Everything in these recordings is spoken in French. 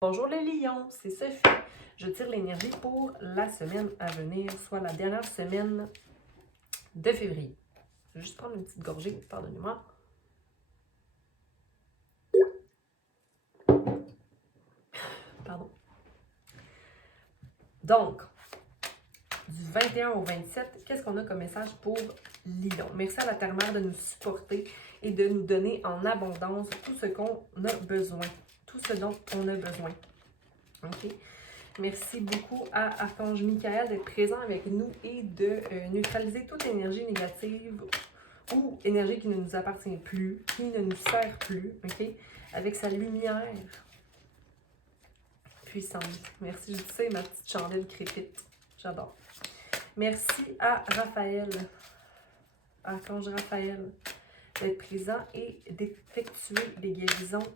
Bonjour les lions, c'est Sophie. Je tire l'énergie pour la semaine à venir, soit la dernière semaine de février. Je vais juste prendre une petite gorgée, pardonnez-moi. Pardon. Donc, du 21 au 27, qu'est-ce qu'on a comme message pour Lion? Merci à la Terre-Mère de nous supporter et de nous donner en abondance tout ce qu'on a besoin. Tout ce dont on a besoin. OK? Merci beaucoup à Archange Michael d'être présent avec nous et de neutraliser toute énergie négative ou énergie qui ne nous appartient plus, qui ne nous sert plus, OK? Avec sa lumière puissante. Merci, je sais, ma petite chandelle crépite. J'adore. Merci à Raphaël, Archange Raphaël, d'être présent et d'effectuer les guérisons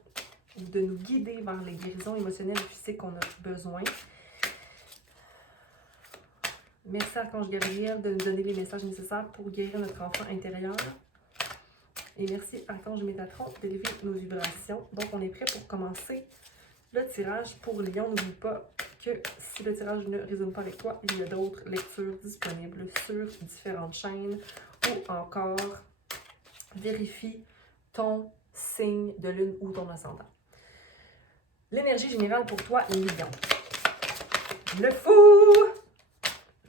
ou de nous guider vers les guérisons émotionnelles et physiques qu'on a besoin. Merci Archange Gabriel de nous donner les messages nécessaires pour guérir notre enfant intérieur. Et merci Archange Métatron d'élever nos vibrations. Donc on est prêt pour commencer le tirage pour Lion. N'oublie pas que si le tirage ne résonne pas avec toi, il y a d'autres lectures disponibles sur différentes chaînes ou encore vérifie ton signe de lune ou ton ascendant. L'énergie générale pour toi, Lion. Le fou!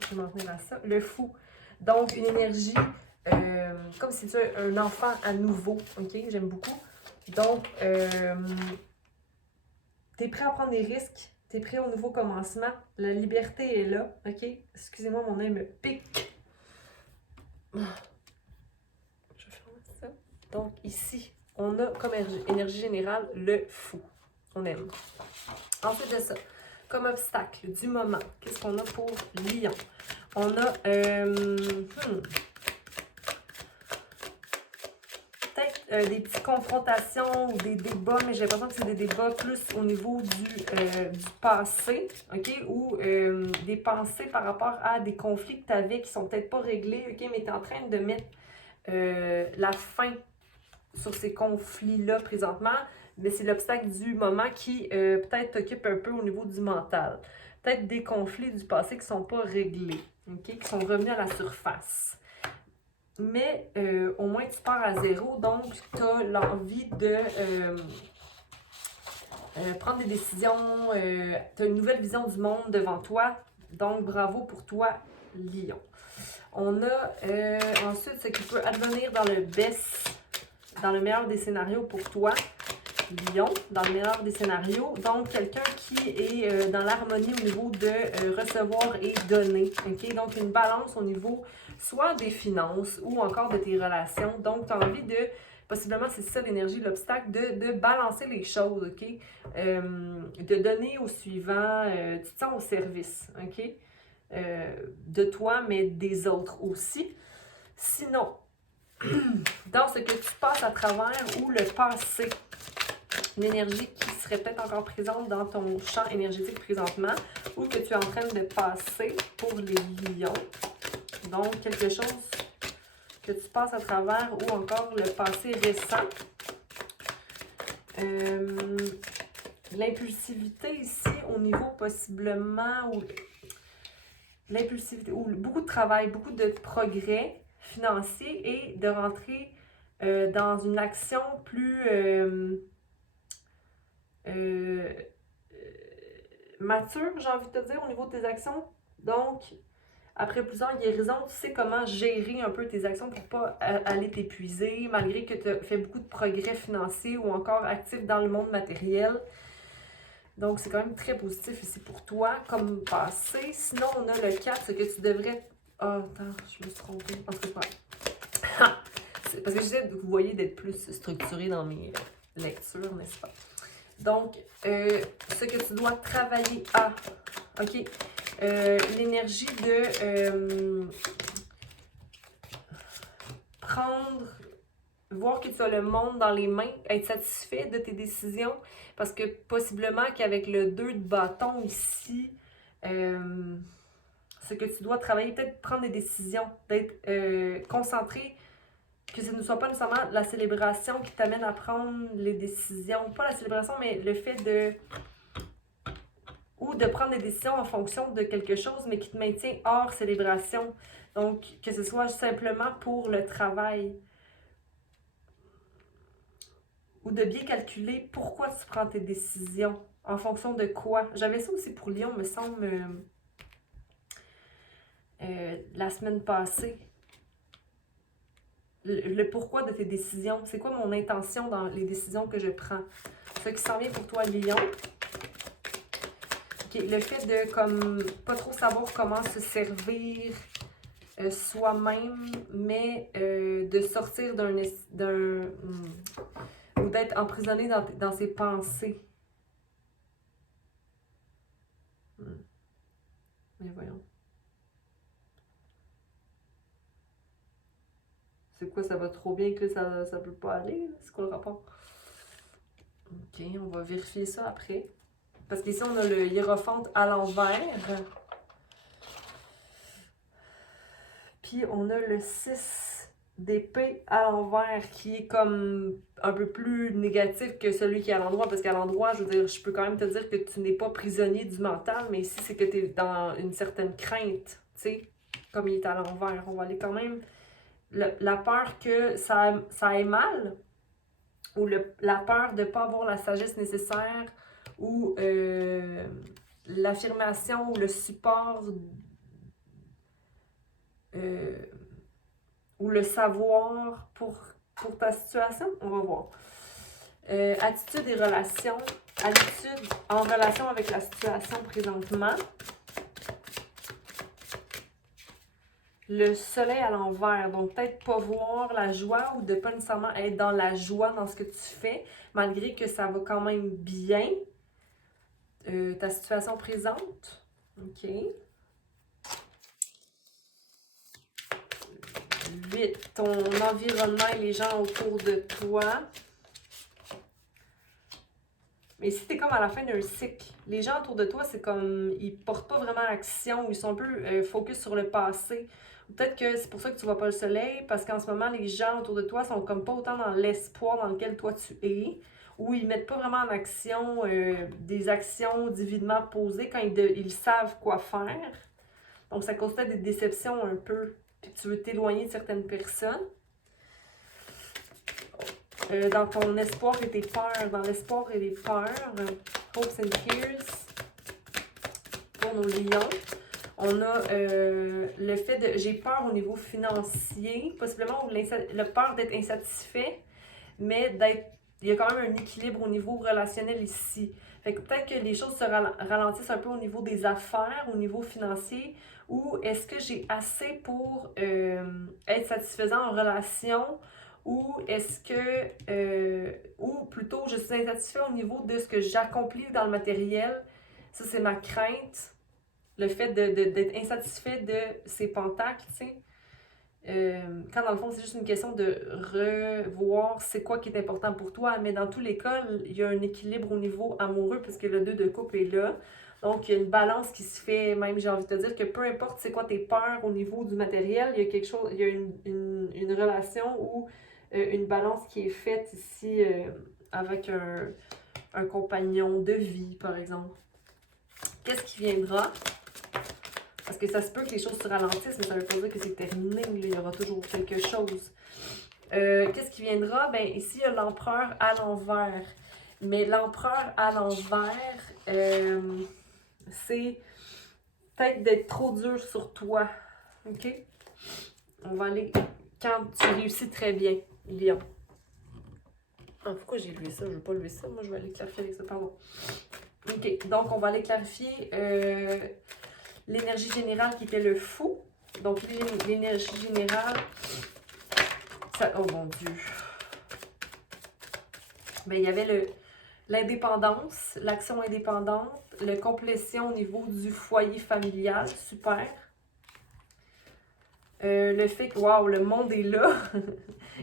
Je vais m'en tenir à ça. Le fou. Donc, une énergie comme si tu es un enfant à nouveau. OK? J'aime beaucoup. Donc, tu es prêt à prendre des risques. Tu es prêt au nouveau commencement. La liberté est là. OK? Excusez-moi, mon œil me pique. Je vais fermer ça. Donc, ici, on a comme énergie générale le fou. On aime. Ensuite de ça, comme obstacle du moment, qu'est-ce qu'on a pour Lion? On a peut-être des petites confrontations ou des débats, mais j'ai l'impression que c'est des débats plus au niveau du passé, OK? Ou des pensées par rapport à des conflits que tu avais qui sont peut-être pas réglés, OK? Mais tu es en train de mettre la fin sur ces conflits-là présentement, mais c'est l'obstacle du moment qui peut-être t'occupe un peu au niveau du mental. Peut-être des conflits du passé qui ne sont pas réglés, okay? Qui sont revenus à la surface. Mais au moins tu pars à zéro, donc tu as l'envie de prendre des décisions, tu as une nouvelle vision du monde devant toi, donc bravo pour toi, Lion. On a ensuite ce qui peut advenir dans le best, dans le meilleur des scénarios pour toi, Lion, dans le meilleur des scénarios. Donc, quelqu'un qui est dans l'harmonie au niveau de recevoir et donner. OK? Donc, une balance au niveau soit des finances ou encore de tes relations. Donc, tu as envie de, possiblement, c'est ça l'énergie, l'obstacle, de balancer les choses. OK? De donner au suivant, tu te sens au service. OK? De toi, mais des autres aussi. Sinon, dans ce que tu passes à travers ou le passé, une énergie qui serait peut-être encore présente dans ton champ énergétique présentement ou que tu es en train de passer pour les lions. Donc, quelque chose que tu passes à travers ou encore le passé récent. L'impulsivité ici au niveau possiblement ou l'impulsivité ou beaucoup de travail, beaucoup de progrès financier et de rentrer dans une action plus mature, j'ai envie de te dire, au niveau de tes actions. Donc, après plusieurs guérisons, tu sais comment gérer un peu tes actions pour ne pas aller t'épuiser, malgré que tu as fait beaucoup de progrès financiers ou encore actif dans le monde matériel. Donc, c'est quand même très positif ici pour toi, comme passé. Sinon, on a le 4, ce que tu devrais... Ah, attends, je me suis trompée. En tout cas, parce que j'essaie de vous voyez d'être plus structuré dans mes lectures, n'est-ce pas? Donc, ce que tu dois travailler à, OK? L'énergie de prendre, voir que tu as le monde dans les mains, être satisfait de tes décisions, parce que possiblement qu'avec le 2 de bâton ici, ce que tu dois travailler, peut-être prendre des décisions, d'être concentré, que ce ne soit pas nécessairement la célébration qui t'amène à prendre les décisions, pas la célébration, mais le fait de ou de prendre des décisions en fonction de quelque chose, mais qui te maintient hors célébration. Donc, que ce soit simplement pour le travail. Ou de bien calculer pourquoi tu prends tes décisions. En fonction de quoi. J'avais ça aussi pour Lyon, me semble, la semaine passée. Le pourquoi de tes décisions. C'est quoi mon intention dans les décisions que je prends? Ce qui s'en vient pour toi, Lion. Okay, le fait de comme pas trop savoir comment se servir soi-même, mais de sortir ou d'être emprisonné dans ses pensées. Mais voyons. C'est quoi, ça va trop bien que ça peut pas aller? C'est quoi le rapport? Ok, on va vérifier ça après. Parce qu'ici, on a le hiérophante à l'envers. Puis, on a le 6 d'épée à l'envers qui est comme un peu plus négatif que celui qui est à l'endroit. Parce qu'à l'endroit, je veux dire, je peux quand même te dire que tu n'es pas prisonnier du mental, mais ici, c'est que tu es dans une certaine crainte, tu sais, comme il est à l'envers. On va aller quand même... La peur que ça aille mal, ou la peur de ne pas avoir la sagesse nécessaire, ou l'affirmation ou le support ou le savoir pour ta situation. On va voir. Attitude et relations. Attitude en relation avec la situation présentement. Le soleil à l'envers, donc peut-être pas voir la joie ou de pas nécessairement être dans la joie dans ce que tu fais, malgré que ça va quand même bien. Ta situation présente. OK. 8. Ton environnement et les gens autour de toi. Mais si t'es comme à la fin d'un cycle, les gens autour de toi, c'est comme, ils portent pas vraiment action, ou ils sont un peu focus sur le passé. Peut-être que c'est pour ça que tu vois pas le soleil, parce qu'en ce moment, les gens autour de toi sont comme pas autant dans l'espoir dans lequel toi tu es, ou ils mettent pas vraiment en action des actions divinement posées quand ils savent quoi faire. Donc ça cause peut-être des déceptions un peu, puis tu veux t'éloigner de certaines personnes. Dans ton espoir et tes peurs, dans l'espoir et les peurs, hopes and fears, pour nos lions. On a le fait de, j'ai peur au niveau financier, possiblement le peur d'être insatisfait, mais il y a quand même un équilibre au niveau relationnel ici. Fait que peut-être que les choses se ralentissent un peu au niveau des affaires, au niveau financier, ou est-ce que j'ai assez pour être satisfaisant en relation, ou est-ce que, ou plutôt je suis insatisfait au niveau de ce que j'accomplis dans le matériel. Ça, c'est ma crainte. Le fait d'être insatisfait de ces pentacles, tu sais. Quand dans le fond, c'est juste une question de revoir c'est quoi qui est important pour toi. Mais dans tous les cas, il y a un équilibre au niveau amoureux puisque le 2 de coupe est là. Donc, il y a une balance qui se fait, même j'ai envie de te dire que peu importe c'est quoi tes peurs au niveau du matériel, il y a quelque chose, il y a une relation ou une balance qui est faite ici avec un compagnon de vie, par exemple. Qu'est-ce qui viendra? Parce que ça se peut que les choses se ralentissent, mais ça ne veut pas dire que c'est terminé. Il y aura toujours quelque chose. Qu'est-ce qui viendra? Ben ici, il y a l'empereur à l'envers. Mais l'empereur à l'envers, c'est peut-être d'être trop dur sur toi. OK? On va aller quand tu réussis très bien, Lion. Ah, pourquoi j'ai levé ça? Je ne veux pas lever ça. Moi, je vais aller clarifier avec ça. Pardon. OK. Donc, on va aller clarifier l'énergie générale qui était le fou. Donc, l'énergie générale, ça, oh mon Dieu. Ben, il y avait l'indépendance, l'action indépendante, la complétion au niveau du foyer familial, super. Le fait que, waouh, le monde est là,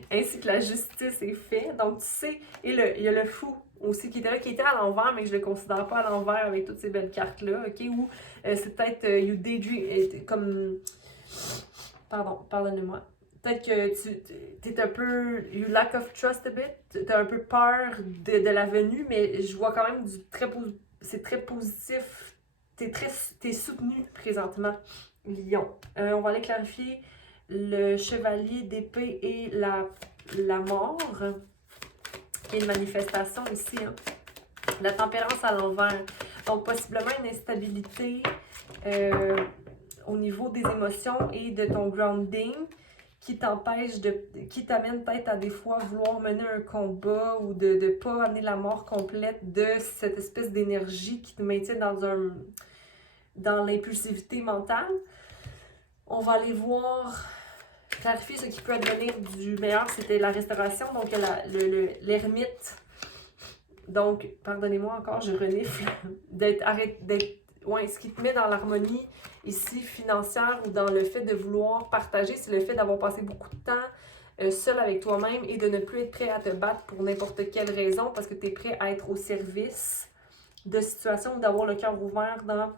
ainsi que la justice est faite. Donc, tu sais, et il y a le fou aussi qui était là, qui était à l'envers, mais je ne le considère pas à l'envers avec toutes ces belles cartes-là, ok? Ou c'est peut-être, you daydream, comme, pardonnez-moi. Peut-être que tu es un peu, you lack of trust a bit, tu as un peu peur de la venue, mais je vois quand même c'est très positif t'es soutenu présentement, Lion. On va aller clarifier le chevalier d'épée et la mort, qui est une manifestation ici. Hein. La tempérance à l'envers. Donc, possiblement une instabilité au niveau des émotions et de ton grounding qui qui t'amène peut-être à des fois vouloir mener un combat ou de ne pas amener la mort complète de cette espèce d'énergie qui te maintient dans l'impulsivité mentale. On va aller voir, clarifier ce qui peut advenir du meilleur, c'était la restauration, donc l'ermite. Donc, pardonnez-moi encore, je renifle, ce qui te met dans l'harmonie ici financière ou dans le fait de vouloir partager, c'est le fait d'avoir passé beaucoup de temps seul avec toi-même et de ne plus être prêt à te battre pour n'importe quelle raison parce que tu es prêt à être au service de situations ou d'avoir le cœur ouvert dans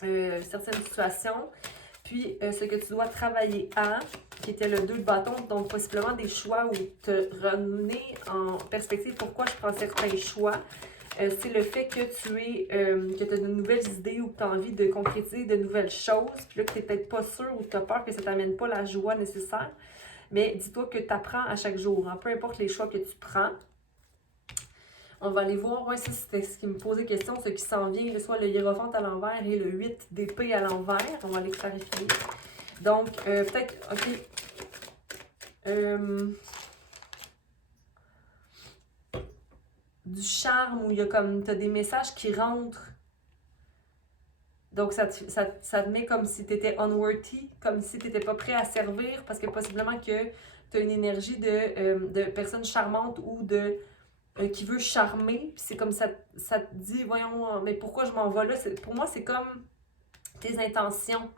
certaines situations. Puis, ce que tu dois travailler à, qui était le 2 de bâton, donc possiblement des choix ou te ramener en perspective pourquoi je prends certains choix. C'est le fait que que tu as de nouvelles idées ou que tu as envie de concrétiser de nouvelles choses, puis là que tu n'es peut-être pas sûr ou tu as peur que ça ne t'amène pas la joie nécessaire. Mais dis-toi que tu apprends à chaque jour, hein, peu importe les choix que tu prends. On va aller voir, ça c'était ce qui me posait question, ce qui s'en vient, soit le hiérophante à l'envers et le 8 d'épée à l'envers. On va les clarifier. Donc, peut-être, ok. Du charme où il y a comme, tu as des messages qui rentrent. Donc, ça te met comme si tu étais unworthy, comme si tu n'étais pas prêt à servir, parce que possiblement que tu as une énergie de personne charmante ou qui veut charmer, puis c'est comme ça te dit, voyons, mais pourquoi je m'en vais là? Pour moi, c'est comme tes intentions,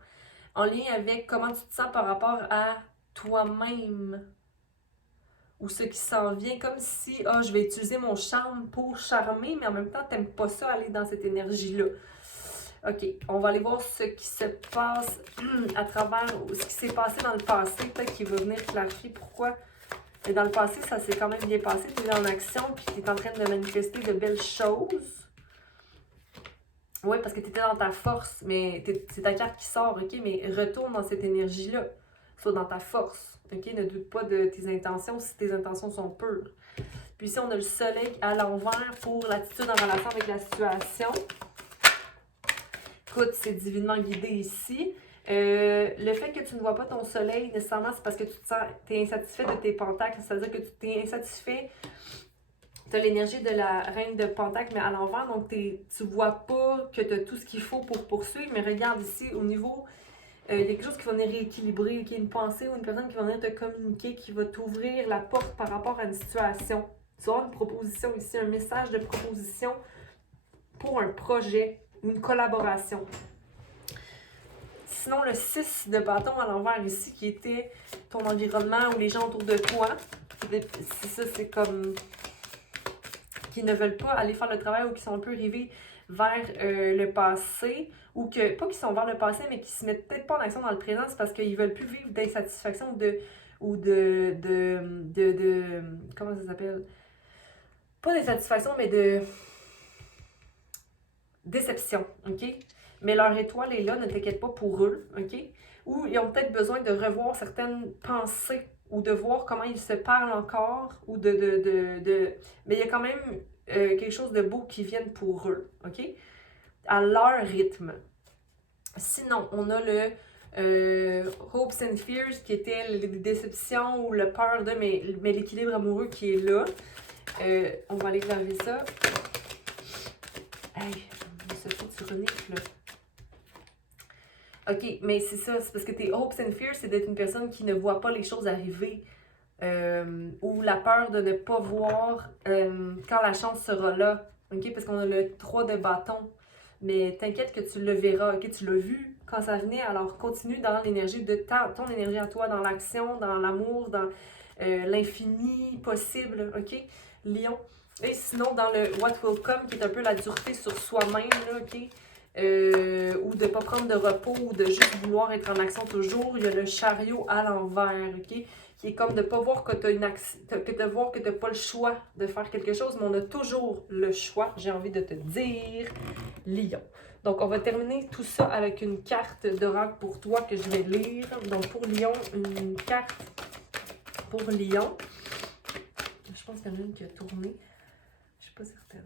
en lien avec comment tu te sens par rapport à toi-même, ou ce qui s'en vient, comme si, je vais utiliser mon charme pour charmer, mais en même temps, t'aimes pas ça, aller dans cette énergie-là. OK, on va aller voir ce qui se passe à travers, ce qui s'est passé dans le passé, peut-être qu'il va venir clarifier pourquoi. Mais dans le passé, ça s'est quand même bien passé, tu es en action, puis tu es en train de manifester de belles choses. Oui, parce que tu étais dans ta force, mais c'est ta carte qui sort, OK? Mais retourne dans cette énergie-là, soit dans ta force, OK? Ne doute pas de tes intentions si tes intentions sont pures. Puis ici, on a le soleil à l'envers pour l'attitude en relation avec la situation. Écoute, c'est divinement guidé ici. Le fait que tu ne vois pas ton soleil, nécessairement, c'est parce que tu es insatisfait de tes pentacles. C'est-à-dire que tu t'es insatisfait. Tu as l'énergie de la reine de pentacles, mais à l'envers. Donc, tu vois pas que tu as tout ce qu'il faut pour poursuivre. Mais regarde ici, au niveau, il y a quelque chose qui va venir rééquilibrer, qui est une pensée ou une personne qui va venir te communiquer, qui va t'ouvrir la porte par rapport à une situation. Tu vas avoir une proposition ici, un message de proposition pour un projet ou une collaboration. Sinon, le 6 de bâton à l'envers ici, qui était ton environnement ou les gens autour de toi. C'est ça, c'est comme qui ne veulent pas aller faire le travail ou qui sont un peu rivés vers le passé, ou que, pas qu'ils sont vers le passé, mais qui se mettent peut-être pas en action dans le présent, c'est parce qu'ils veulent plus vivre d'insatisfaction ou de comment ça s'appelle? Pas d'insatisfaction, mais de déception, OK? Mais leur étoile est là, ne t'inquiète pas pour eux, OK? Ou ils ont peut-être besoin de revoir certaines pensées ou de voir comment ils se parlent encore, ou mais il y a quand même quelque chose de beau qui vient pour eux, OK? À leur rythme. Sinon, on a le Hopes and Fears, qui était les déceptions ou le peur de, mais l'équilibre amoureux qui est là. On va aller graver ça. Hey, ça faut que tu renifles, là. OK, mais c'est ça, c'est parce que tes hopes and fears, c'est d'être une personne qui ne voit pas les choses arriver, ou la peur de ne pas voir quand la chance sera là, OK? Parce qu'on a le 3 de bâton, mais t'inquiète que tu le verras, OK? Tu l'as vu quand ça venait, alors continue dans l'énergie de ton énergie à toi, dans l'action, dans l'amour, dans l'infini possible, OK? Lion. Et sinon, dans le What Will Come, qui est un peu la dureté sur soi-même, là, OK? Ou de ne pas prendre de repos ou de juste vouloir être en action toujours. Il y a le chariot à l'envers, OK? qui est comme de ne pas voir que tu n'as pas le choix de faire quelque chose, mais on a toujours le choix, j'ai envie de te dire, Lion. Donc, on va terminer tout ça avec une carte d'oracle pour toi que je vais lire. Donc, pour Lion, une carte pour Lion. Je pense qu'il y en a une qui a tourné. Je suis pas certaine.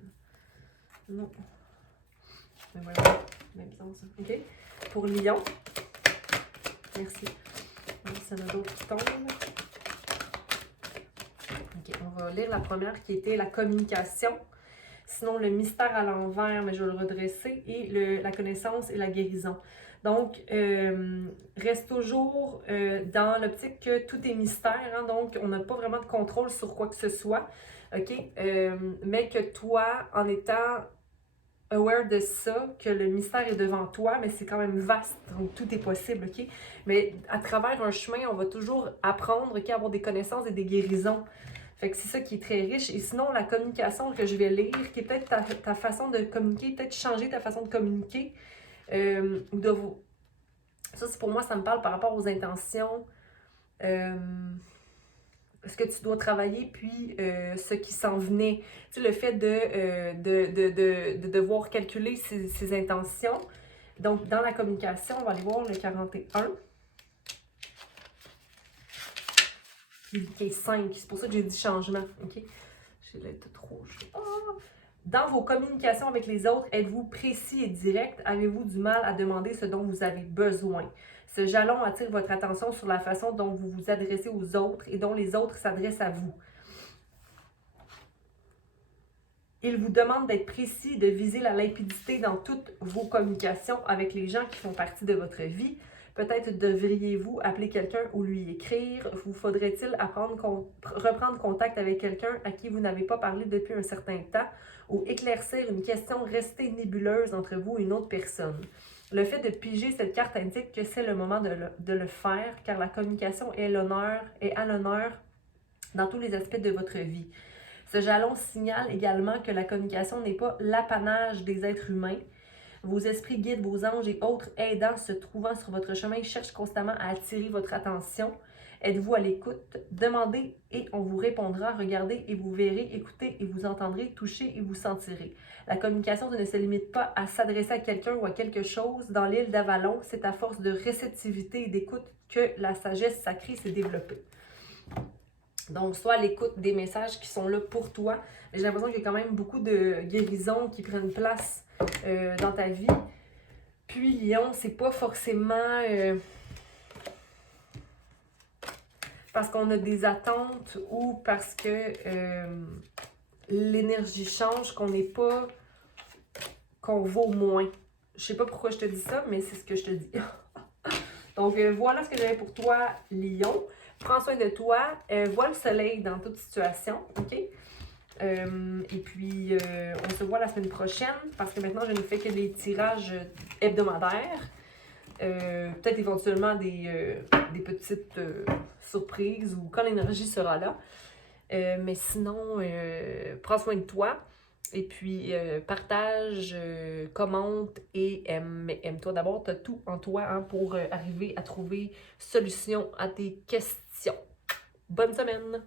Non. Mais voilà, c'est bizarre ça. OK. Pour Lion. Merci. Ça y en a d'autres qui tombent. OK, on va lire la première qui était la communication. Sinon, le mystère à l'envers, mais je vais le redresser. Et la connaissance et la guérison. Donc, reste toujours dans l'optique que tout est mystère. Hein, donc, on n'a pas vraiment de contrôle sur quoi que ce soit. OK? Mais que toi, en étant aware de ça, que le mystère est devant toi, mais c'est quand même vaste, donc tout est possible, OK? Mais à travers un chemin, on va toujours apprendre, OK, avoir des connaissances et des guérisons. Fait que c'est ça qui est très riche. Et sinon, la communication que je vais lire, qui est peut-être ta façon de communiquer, peut-être changer ta façon de communiquer, ou de vous... Ça, c'est pour moi, ça me parle par rapport aux intentions, ce que tu dois travailler, puis ce qui s'en venait. Tu sais, le fait de devoir calculer ses intentions. Donc, dans la communication, on va aller voir le 41. Qui est 5. C'est pour ça que j'ai dit changement. OK? J'ai l'être trop chaud. Oh! Dans vos communications avec les autres, êtes-vous précis et direct? Avez-vous du mal à demander ce dont vous avez besoin? Ce jalon attire votre attention sur la façon dont vous vous adressez aux autres et dont les autres s'adressent à vous. Il vous demande d'être précis et de viser la limpidité dans toutes vos communications avec les gens qui font partie de votre vie. Peut-être devriez-vous appeler quelqu'un ou lui écrire. Vous faudrait-il reprendre contact avec quelqu'un à qui vous n'avez pas parlé depuis un certain temps ou éclaircir une question restée nébuleuse entre vous et une autre personne. Le fait de piger cette carte indique que c'est le moment de le faire, car la communication est à l'honneur dans tous les aspects de votre vie. Ce jalon signale également que la communication n'est pas l'apanage des êtres humains. Vos esprits guides, vos anges et autres aidants se trouvant sur votre chemin cherchent constamment à attirer votre attention. Êtes-vous à l'écoute? Demandez et on vous répondra. Regardez et vous verrez. Écoutez et vous entendrez. Touchez et vous sentirez. La communication ne se limite pas à s'adresser à quelqu'un ou à quelque chose. Dans l'île d'Avalon, c'est à force de réceptivité et d'écoute que la sagesse sacrée s'est développée. Donc, soit à l'écoute des messages qui sont là pour toi. J'ai l'impression qu'il y a quand même beaucoup de guérisons qui prennent place dans ta vie. Puis, Lion, c'est pas forcément parce qu'on a des attentes ou parce que l'énergie change, qu'on vaut moins. Je sais pas pourquoi je te dis ça, mais c'est ce que je te dis. Donc, voilà ce que j'avais pour toi, Lion. Prends soin de toi. Vois le soleil dans toute situation, OK? Et puis, on se voit la semaine prochaine parce que maintenant, je ne fais que des tirages hebdomadaires. Peut-être éventuellement des petites surprises ou quand l'énergie sera là. Mais sinon, prends soin de toi. Et puis, partage, commente et aime. Mais aime-toi d'abord. Tu as tout en toi hein, pour arriver à trouver solution à tes questions. Bonne semaine!